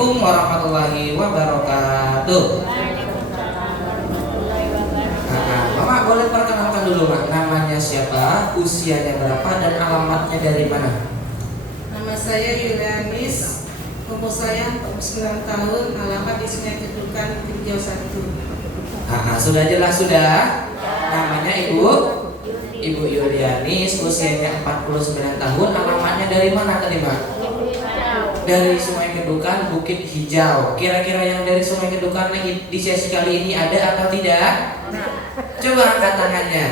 Assalamualaikum warahmatullahi wabarakatuh. Mama boleh perkenalkan dulu Mak, namanya siapa, usianya berapa, dan alamatnya dari mana? Nama saya Yulianis, umur saya 49 tahun, alamat di Sungai Kedukan, Tinjau 1. Sudah jelas sudah. Namanya Ibu Yulianis, usianya 49 tahun, alamatnya dari mana tadi Mak? Dari Sungai Kedukan, Bukit Hijau. Kira-kira yang dari Sungai Kedukan lagi di sesi kali ini ada atau tidak? Coba angkat tangannya.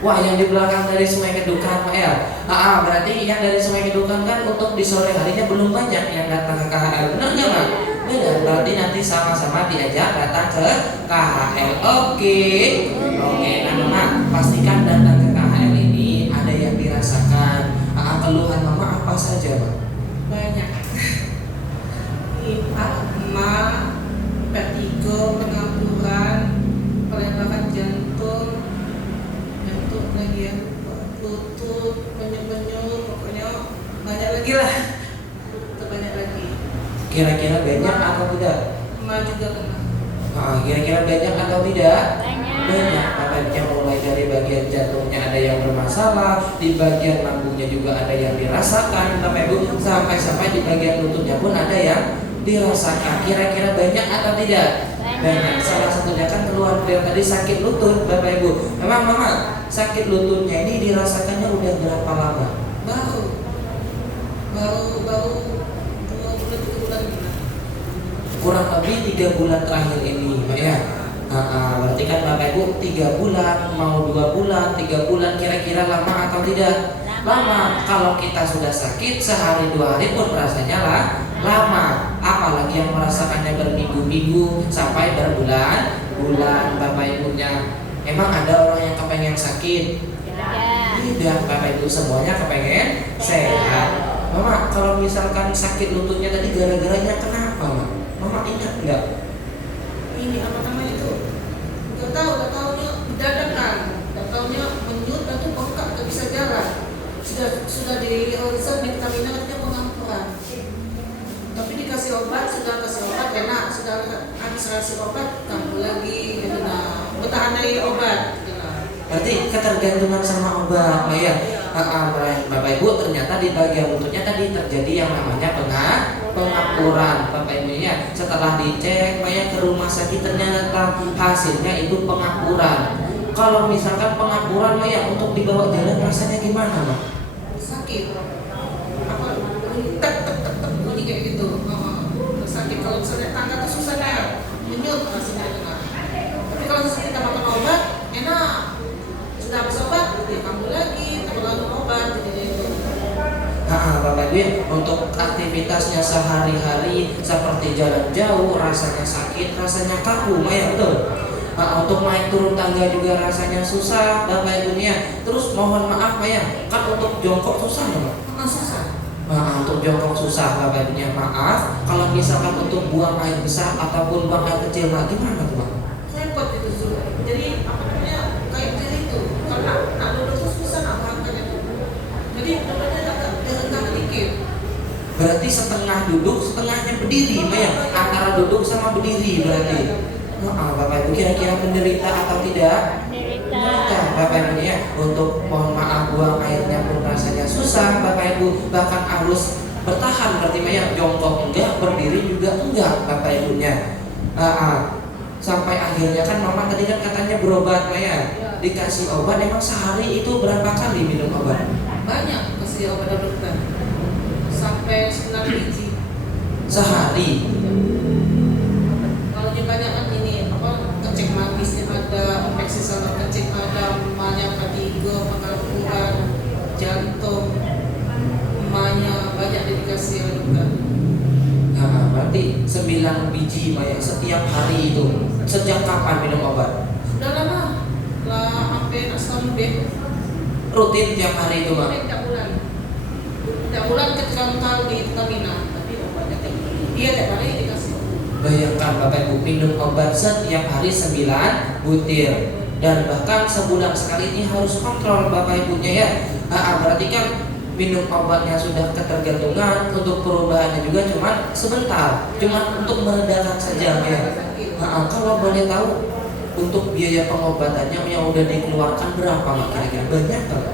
Wah, yang di belakang dari Sungai Kedukan, Pak ya. Berarti yang dari Sungai Kedukan kan untuk di sore harinya belum banyak yang datang ke KHL. Benar nggak Pak? Benar. Berarti nanti sama-sama diajak datang ke KHL. Oke. Nah Mama, pastikan datang ke KHL ini ada yang dirasakan. Keluhan Mama apa saja Pak? Banyak. Emak, vertigo, pengampuran, pelebaran jantung lagi ya, lutut, menyut-menyut, pokoknya banyak lagi lah. Banyak lagi. Kira-kira banyak atau tidak? Emak juga kena. Kira-kira banyak atau tidak? Banyak. Makanya mulai dari bagian jantungnya ada yang bermasalah, di bagian lambungnya juga ada yang dirasakan, Bapak Ibu, sampai di bagian lututnya pun ada yang dirasakan. Kira-kira banyak atau tidak? Banyak. Salah satunya kan keluar dari tadi sakit lutut, Bapak Ibu. Memang Mama, sakit lututnya ini dirasakannya udah berapa lama? Baru 2 bulan 3 bulan gimana? Kurang lebih 3 bulan terakhir ini, Pak ya. Berarti kan Bapak Ibu 3 bulan, mau 2 bulan, 3 bulan, kira-kira lama atau tidak? Lama. Kalau kita sudah sakit sehari 2 hari pun rasanya lama. Apalagi yang merasakannya berminggu-minggu sampai berbulan-bulan, Bapak Ibunya. Emang ada orang yang kepengen sakit? Tidak, Bapak Ibu semuanya kepengen sehat. Mama, kalau misalkan sakit lututnya tadi gara-garanya kenapa, Mama? Mama ingat nggak? Ini apa namanya itu? Gak taunya dadakan, gak taunya menyut dan tuh bengkak, gak bisa jalan. Sudah di ronsen di vitamina katanya pengampuran. Tapi dikasih obat, sudah kasih obat enak, sudah habis kasih obat kambuh lagi, gitu nah. Bertahan dari obat, gitu nah. Berarti ketergantungan sama obat, Mbak ya. Bapak Ibu ternyata di bagian lututnya tadi terjadi yang namanya pengampuran, Bapak Ibu ya. Setelah dicek, Mbak ya, ke rumah sakit ternyata hasilnya itu pengampuran. Kalau misalkan pengampuran, Mbak ya, untuk dibawa jalan rasanya gimana, Mbak? Sakit, apa? Tek bunyi kayak gitu. Sakit kalau misalnya tangga tuh susah deh, menyut rasanya dengar. Tapi kalau misalnya kita makan obat, enak. Sudah habis obat, dia kambuh lagi, tambah lagi obat, jadi itu. Bapak Ibu ya, untuk aktivitasnya sehari-hari seperti jalan jauh, rasanya sakit, rasanya kaku, Maya betul. Untuk naik turun tangga juga rasanya susah, Bapak Ibu ya. Terus mohon maaf Maya, kan untuk jongkok susah ya, Pak? Susah. Untuk jongkok susah, Bapak Ibu ya. Maaf, kalau misalkan untuk buang air besar ataupun buang air kecil, gimana tuh, Pak? Repot itu sudah. Jadi apa namanya kayak jadi itu karena nak duduk tuh susah nak angkatnya tuh. Jadi duduknya agak direnggang dikit. Berarti setengah duduk, setengahnya berdiri, Maya. Antara duduk sama berdiri berarti. Bapak Ibu kira-kira menderita atau tidak? Menderita, Bapak Ibu ya. Untuk mohon maaf buang airnya pun rasanya susah, Bapak Ibu. Bahkan harus bertahan berarti Maya, jongkok enggak, berdiri juga enggak, Bapak Ibunya. Sampai akhirnya kan Mama tadi kan katanya berobat Maya. Dikasih obat, emang sehari itu berapa kali minum obat? Banyak kasih obat dokter. Sampai 9 biji. Sehari. Kalau kebanyakan ini apa kecek magisnya ada, infeksi saluran kecil ada, emaknya vertigo, pengampuran, jantung, emaknya banyak dikasih dokter. Berarti 9 biji Maya setiap hari itu. Sejak kapan minum obat? Sudah lama, lah hampir setahun deh. Rutin tiap hari itu Mbak? Tiap bulan ketika tahu di vitamina, tapi obatnya tinggi. Iya tiap hari dikasih. Bayangkan Bapak Ibu minum obat setiap hari 9 butir. Dan bahkan sebulan sekali ini harus kontrol Bapak Ibunya ya. Berarti kan minum obatnya sudah ketergantungan, untuk perubahannya juga cuma sebentar, cuma untuk meredakan saja ya. Nah, kalau boleh tahu untuk biaya pengobatannya yang udah dikeluarkan berapa nggak kira-kira? Banyak nggak?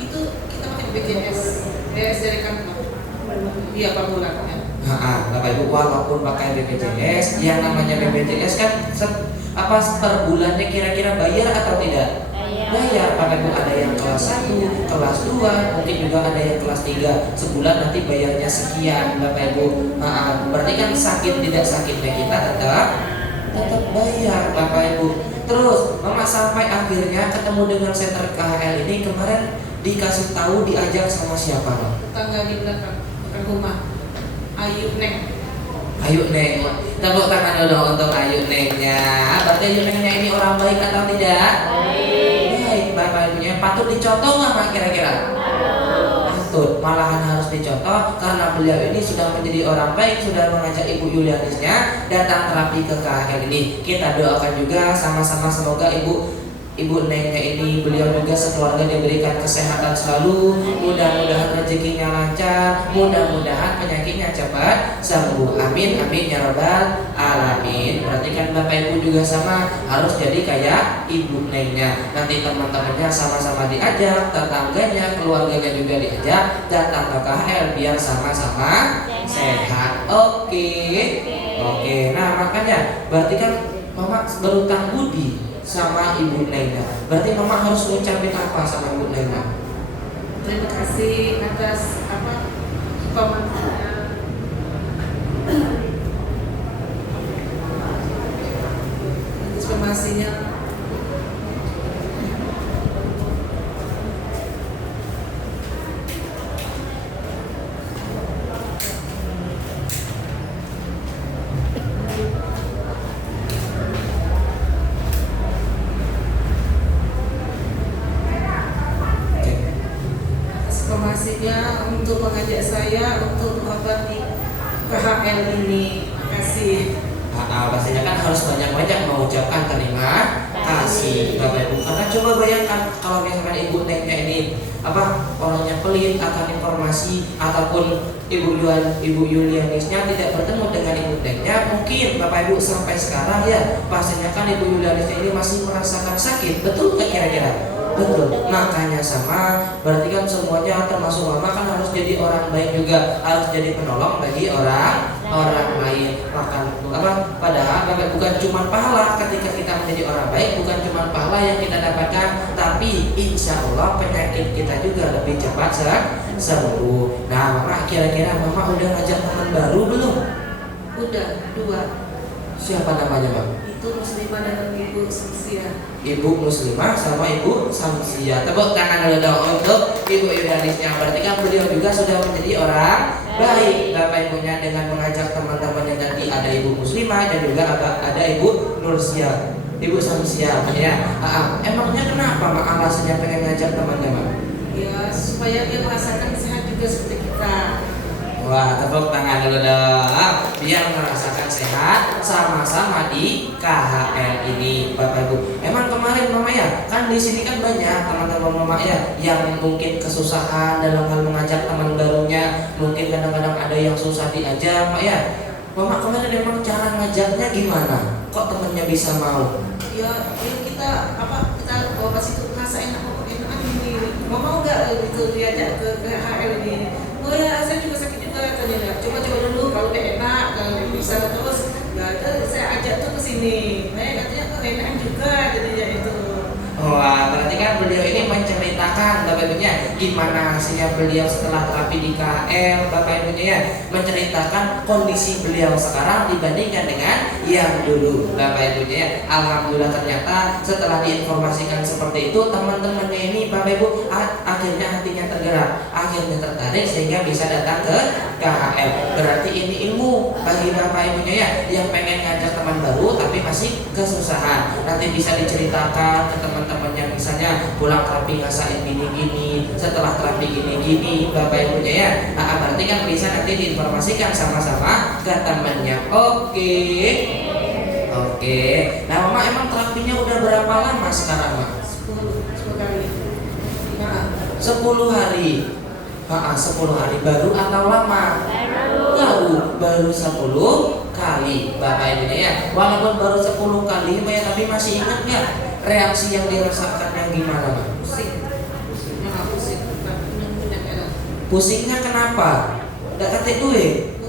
Itu kita pakai BPJS, dari kantor. Iya per bulan ya. Nah, Bapak Ibu, walaupun pakai BPJS, yang namanya BPJS kan per bulannya kira-kira bayar atau tidak? Bayar. Bapak Ibu, ada yang kelas 1, kelas 2, mungkin juga ada yang kelas 3. Sebulan nanti bayarnya sekian, Bapak Ibu. Berarti kan sakit tidak sakitnya kita tetap bayar, Bapak Ibu. Terus Mama sampai akhirnya ketemu dengan center KHL ini kemarin dikasih tahu, diajak sama siapa, Mama? Tetangga di belakang rumah. Ayu Neng. Ayu Neng, tepuk tangan dulu untuk Ayu Nengnya. Berarti Ayu Nengnya ini orang baik atau tidak? Baik, Bapak Ibunya. Patut dicontoh nggak Mak kira-kira? Patut, malahan harus dicontoh karena beliau ini sudah menjadi orang baik, sudah mengajak Ibu Yulianisnya datang terapi ke KHL ini. Kita doakan juga sama-sama semoga Ibu Nengnya ini, beliau juga sekeluarga diberikan kesehatan selalu, mudah-mudahan rezekinya lancar, mudah-mudahan penyakitnya cepat sembuh. Amin, amin ya robbal alamin. Berarti kan Bapak Ibu juga sama harus jadi kayak Ibu Nengnya. Nanti teman-temannya sama-sama diajak, tetangganya, keluarganya juga diajak datang ke KHL biar sama-sama sehat. Oke. Nah makanya berarti kan Mama berutang budi sama Ibu Nengnya. Berarti Mama harus ngucapin apa sama Ibu Nengnya? Terima kasih atas informasinya. Informasinya. Informasinya untuk mengajak saya untuk mengobati KHL ini. Terima kasih. Pastinya kan harus banyak-banyak mengucapkan terima kasih Bapak Ibu. Karena coba bayangkan kalau misalkan Ibu Nengnya ini orangnya pelit akan informasi ataupun Ibu Yulianisnya tidak bertemu dengan Ibu Nengnya, mungkin Bapak Ibu sampai sekarang ya pastinya kan Ibu Yulianisnya ini masih merasakan sakit. Betul nggak kira-kira? Betul, makanya sama. Berarti kan semuanya termasuk Mama kan harus jadi orang baik juga, harus jadi penolong bagi orang lain. Padahal Bapak bukan cuma pahala ketika kita menjadi orang baik, bukan cuma pahala yang kita dapatkan, tapi insya Allah penyakit kita juga lebih cepat sembuh. Nah Mama, kira-kira Mama udah ngajak teman baru belum? Udah 2. Siapa namanya Bang? Itu Muslimah dan Ibu Samsia. Ibu Muslimah sama Ibu Samsia. Tepuk tangan dulu dong untuk Ibu Yulianisnya. Berarti kan beliau juga sudah menjadi orang baik Bapak Ibunya dengan mengajak teman-temannya. Tadi ada Ibu Muslimah dan juga ada Ibu Nursia, Ibu Samsia ya. Emangnya kenapa Mak alasannya pengen ngajak teman-teman? Ya supaya dia merasakan sehat juga seperti kita. Wah, tepuk tangan dulu dong biar merasakan sehat sama-sama di KHL ini Bapak Ibu. Emang kemarin Mama ya, kan di sini kan banyak teman-teman Mama ya yang mungkin kesusahan dalam hal mengajak teman barunya, mungkin kadang-kadang ada yang susah diajak Mak ya. Mama kemarin emang cara ngajaknya gimana? Kok temennya bisa mau? Ya kita bawa pas itu rasa enak ini. Mau nggak gitu diajak ke KHL ini? Oh ya, saya juga sakit juga katanya. Coba dulu kalau udah enak, kalau bisa terus. Ya saya ajak tuh ke sini. Katanya enak juga jadinya itu. Wah, berarti kan beliau ini menceritakan Bapak Ibunya gimana hasilnya beliau setelah terapi di KHL, Bapak Ibunya ya, menceritakan kondisi beliau sekarang dibandingkan dengan yang dulu Bapak Ibunya ya. Alhamdulillah ternyata setelah diinformasikan seperti itu, teman-temannya ini Bapak Ibu akhirnya hatinya tergerak, akhirnya tertarik sehingga bisa datang ke KHL. Berarti ini ilmu bagi Bapak Ibunya ya yang pengen ngajak teman baru tapi masih kesusahan. Nanti bisa diceritakan ke teman-temannya, misalnya pulang terapi ngasain gini-gini, setelah terapi gini-gini Bapak Ibunya ya. Berarti kan bisa nanti diinformasikan sama-sama ke temannya. Oke. Nah Mama emang terapinya udah berapa lama sekarang Mak? 10 kali. 10 hari. 10 hari baru atau lama? Baru 10 kali Bapak Ibu ya. Walaupun baru 10 kali ya, tapi masih ingat nggak reaksi yang dirasakannya gimana Pak? Pusingnya kenapa? Nggak ketik duit?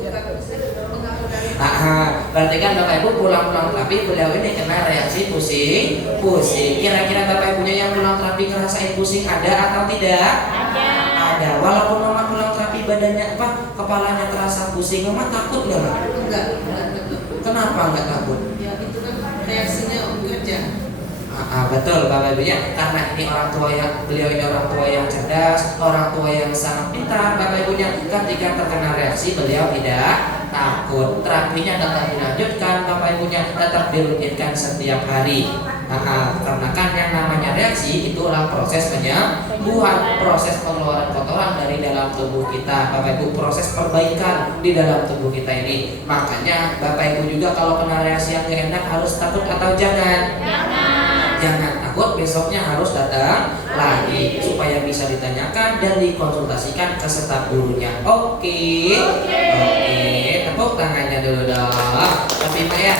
Berarti kan Bapak Ibu pulang terapi beliau ini kena reaksi pusing. Kira-kira Bapak Ibunya yang pulang terapi ngerasain pusing ada atau tidak? Ada. Walaupun Mama pulang terapi badannya kepalanya terasa pusing, Mama takut nggak Mak? Enggak. Kenapa nggak takut? Ya itu kan reaksinya kerja. Betul Bapak Ibu ya. Karena ini orang tua beliau ini orang tua yang cerdas, orang tua yang sangat pintar Bapak Ibunya. Ketika terkena reaksi beliau tidak takut. Terapinya tetap dilanjutkan Bapak Ibunya, tetap dirutinkan setiap hari. Karena kan yang namanya reaksi itulah proses penyembuhan, proses pengeluaran kotoran dari dalam tubuh kita Bapak Ibu, proses perbaikan di dalam tubuh kita ini. Makanya Bapak Ibu juga kalau kena reaksi yang gak enak harus takut atau jangan? Jangan takut, besoknya harus datang lagi supaya bisa ditanyakan dan dikonsultasikan ke staf gurunya. Oke, tepuk tangannya dulu dong. Tapi Pak ya,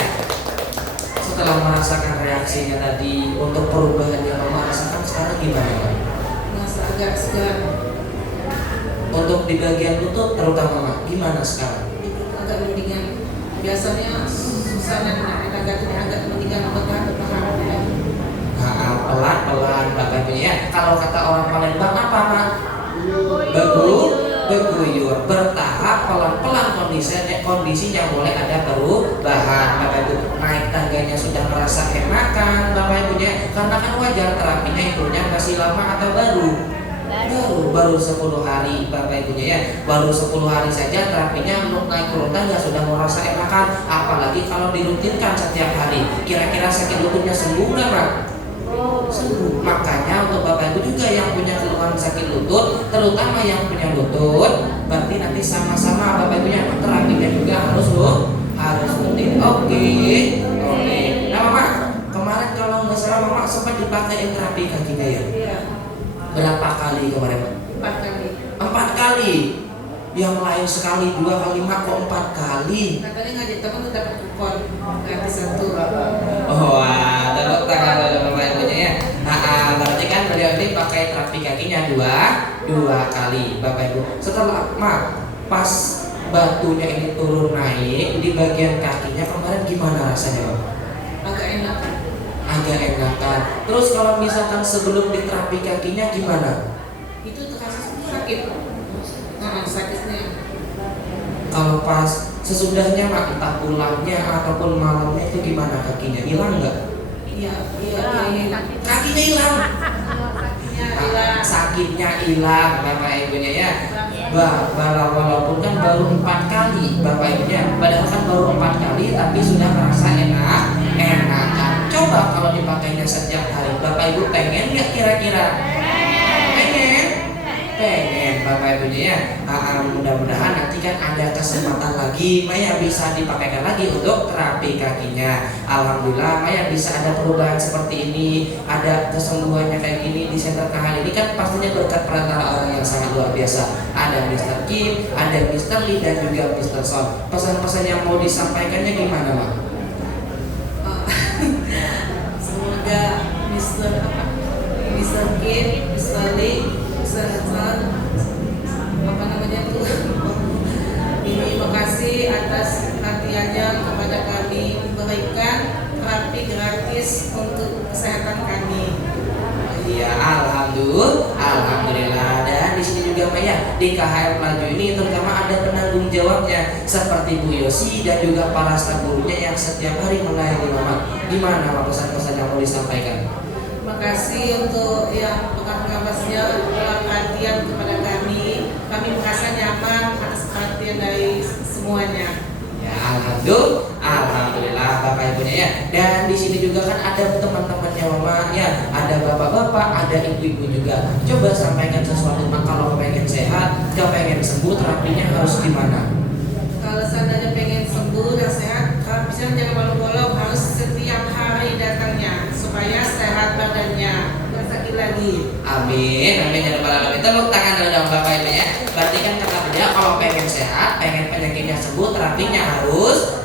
setelah merasakan reaksinya tadi untuk perubahan yang Mama rasakan sekarang gimana Pak? Masa agak segar. Untuk di bagian lutut terutama gimana sekarang? Agak mendingan. Biasanya susah dan agak mendingan bertahan. Pelan-pelan Bapak Ibu ya. Kalau kata orang Palembang apa Mak? Beguyur, bertahap, pelan-pelan kondisinya mulai ada perubahan Bapak Ibu. Naik tangganya sudah merasa enakan Bapak Ibu ya. Karena kan wajar terapinya itunya masih lama atau baru 10 hari Bapak Ibunya ya. Baru 10 hari saja terapinya untuk naik turun tangga sudah merasa enakan. Apalagi kalau dirutinkan setiap hari. Kira-kira sakit lututnya sembuh nggak Mak? Sembuh. Makanya untuk Bapak Ibu juga yang punya keluhan sakit lutut, terutama yang punya lutut, berarti nanti sama-sama Bapak Ibunya terapinya juga harus rutin. Oke. Nah Mama, kemarin kalau nggak salah Mama sempat dipakai terapi kakinya ya? Iya. Berapa kali kemarin? 4 kali. 4 kali. Yang lain sekali, 2 kali, Mak kok 4 kali? Katanya ngajak teman tuh dapat kupon gratis 1. Wah, tepuk tangan dulu Bapak Ibunya ya. Berarti kan beliau ini pakai terapi kakinya 2 kali Bapak Ibu. Setelah pas batunya ini turun naik di bagian kakinya kemarin gimana rasanya Pak? Agak enakan. Terus kalau misalkan sebelum diterapi kakinya gimana? Itu terasa sakit. Sakitnya. Kalau pas sesudahnya Mak, entah pulangnya ataupun malamnya itu gimana kakinya? Hilang nggak? Iya. Kakinya hilang. Hilang. Sakitnya hilang Bapak Ibunya ya. Walaupun kan baru 4 kali Bapak Ibunya. Padahal kan baru 4 kali tapi sudah merasa enakan. Coba kalau dipakainya setiap hari Bapak Ibu pengen nggak kira-kira? Pengen Bapak Ibunya ya. Mudah-mudahan nanti kan ada kesempatan lagi Maya bisa dipakaikan lagi untuk terapi kakinya. Alhamdulillah Maya bisa ada perubahan seperti ini, ada kesembuhannya kayak gini di Center KHL ini kan pastinya berkat perantara orang yang sangat luar biasa. Ada Mr. Kim, ada Mr. Lee dan juga Mr. Son. Pesan-pesan yang mau disampaikannya gimana Mak? Semoga Mr. Kim, Mr. Lee, Mr. Son, terima kasih atas perhatiannya kepada kami, memberikan terapi gratis untuk kesehatan kami. Iya, alhamdulillah. Dan di sini juga Mbak ya, di KHL Pelaju ini terutama ada penanggung jawabnya seperti Bu Yosi dan juga para staf gurunya yang setiap hari melayani Mama. Gimana Pak pesan-pesan yang mau disampaikan? Terima kasih untuk yang pengawas-pengawasnya perhatian kepada kami. Kami merasa nyaman atas perhatian dari semuanya. Ya, alhamdulillah Bapak Ibunya ya. Dan di sini juga kan ada teman-temannya Mama ya, ada bapak-bapak, ada ibu-ibu juga. Coba sampaikan sesuatu Mak, kalau pengen sehat, pengen sembuh terapinya harus gimana? Kalau seandainya pengen sembuh dan sehat, bisa jangan malu-malu, harus setiap hari datangnya supaya sehat badannya, nggak sakit lagi. Amin ya rabbal alamin. Tepuk tangan dulu dong Bapak Ibu ya. Ya kalau pengen sehat, pengen penyakitnya sembuh, terapinya harus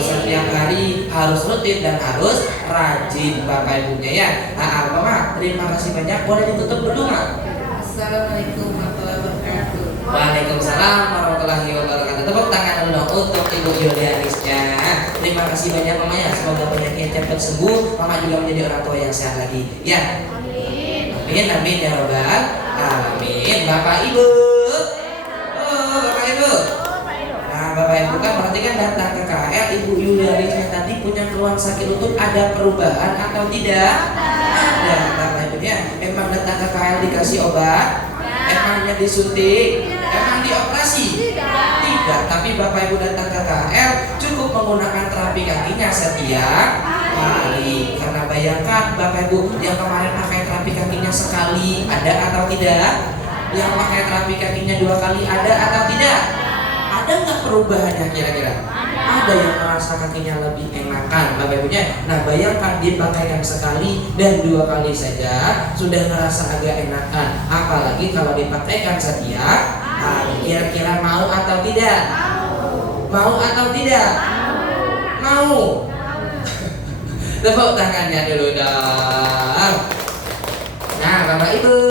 setiap hari, harus rutin dan harus rajin Bapak Ibunya ya. Nah, Mama, terima kasih banyak. Boleh ditutup dulu Mak? Assalamualaikum warahmatullahi wabarakatuh. Waalaikumsalam warahmatullahi wabarakatuh. Tepuk tangan dulu dong untuk Ibu Yulianisnya. Terima kasih banyak Mama ya. Semoga penyakitnya cepat sembuh. Mama juga menjadi orang tua yang sehat lagi. Ya. Amin, amin ya robbal alamin. Bapak Ibu. Oh, Bapak Ibu. Nah, Bapak Ibu kan berarti kan datang ke KL, Ibu Yulianisnya tadi punya keluhan sakit lutut, ada perubahan atau tidak? Ada, Bapak Ibu ya. Emang datang ke KL dikasih obat? Emangnya disuntik? Emang dioperasi? Tidak, tapi Bapak Ibu datang ke KL cukup menggunakan terapi kakinya setiap hari. Karena bayangkan Bapak Ibu yang kemarin pakai terapi kakinya sekali, ada atau tidak? Yang pakai terapi kakinya 2 kali, ada atau tidak? Ada nggak perubahannya kira-kira? Ada yang merasa kakinya lebih enakan Bapak Ibunya. Nah bayangkan dipakaikan sekali dan 2 kali saja sudah merasa agak enakan. Apalagi kalau dipakaikan setiap hari. Kira-kira mau atau tidak? Mau atau tidak? Mau. Tepuk tangannya dulu dong. Nah Bapak Ibu.